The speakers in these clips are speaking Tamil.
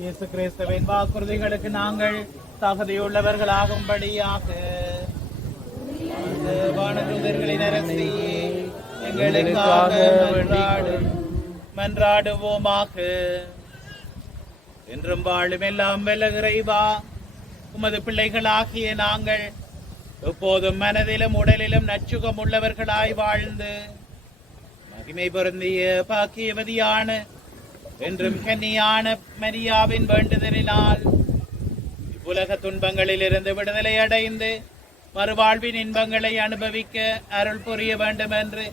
இயேசு கிறிஸ்துவின் வாக்குறுதிகளுக்கு நாங்கள் தகுதியுள்ளவர்களாகும்படியாக வானதூதர்களின் அரசியே எங்களுக்காக மன்றாடுவோமாக. என்றும் வாழும் எல்லாம் வல்ல இறைவா, உமது பிள்ளைகளாகிய நாங்கள் எப்போதும் மனதிலும் உடலிலும் நச்சுகம் உள்ளவர்களாய் வாழ்ந்து மகிமை பொருந்திய பாக்கியவதியான என்றும் கன்னியான மரியாவின் வேண்டுதலினால் இவ்வுலக துன்பங்களில் இருந்து விடுதலை அடைந்து மறுவாழ்வின் இன்பங்களை அனுபவிக்க அருள் புரிய வேண்டும் என்று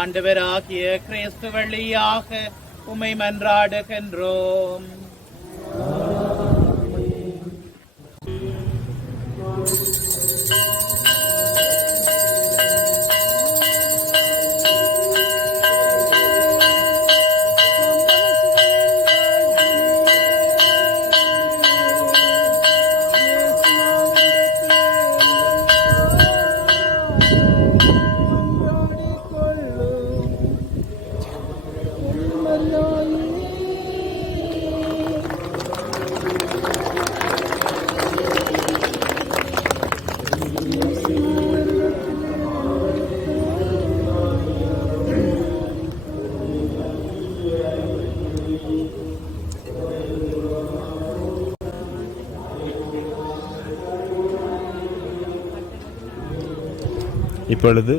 ஆண்டவராகிய கிறிஸ்து வழியாக உம்மை மன்றாடுகின்றோம். இப்பொழுது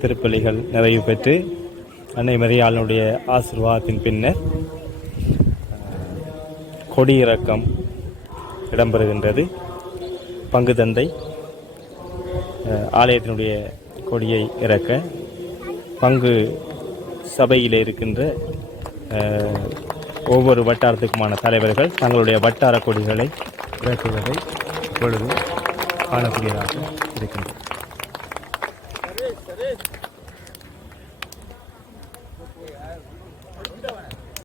திருப்பலிகள் நிறைவு பெற்று அன்னை மரியாளுடைய ஆசீர்வாதத்தின் பின்னர் கொடியிறக்கம் இடம்பெறுகின்றது. பங்கு தந்தை ஆலயத்தினுடைய கொடியை இறக்க பங்கு சபையில் இருக்கின்ற ஒவ்வொரு வட்டாரத்துக்குமான தலைவர்கள் தங்களுடைய வட்டார கொடிகளை இறக்குவதை இப்பொழுது காணக்கூடியதாக இருக்கின்றனர்.